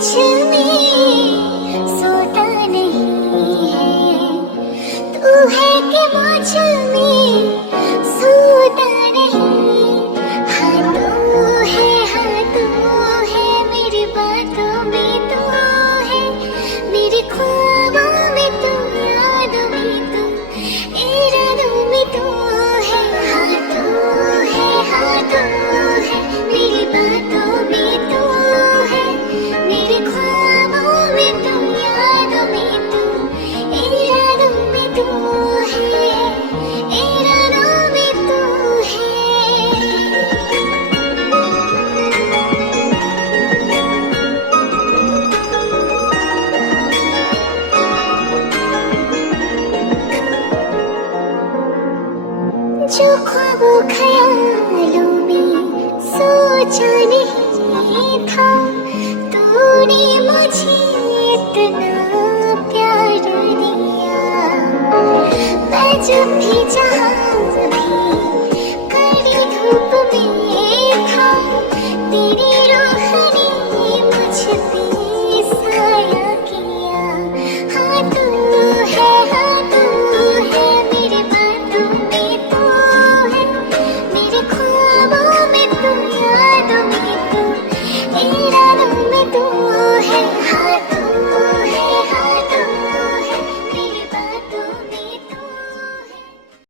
मुझ में सोता नहीं है, तू है कि मुझ में सोता नहीं। हाँ तू है मेरी बातों में तू है, मेरे ख्वाबों में तू, यादों में तू, इरादों में तू है। हाँ तू है मेरी बातों में तू है, मेरे ख्वाबों में तू, यादों में तू, इरादों में तू है, इरादों में तू है। जो ख्वाबों ख्यालों में सोचा नहीं था, तूने मुझे इतना प्यार दिया। मैं जब भी जहाँ भी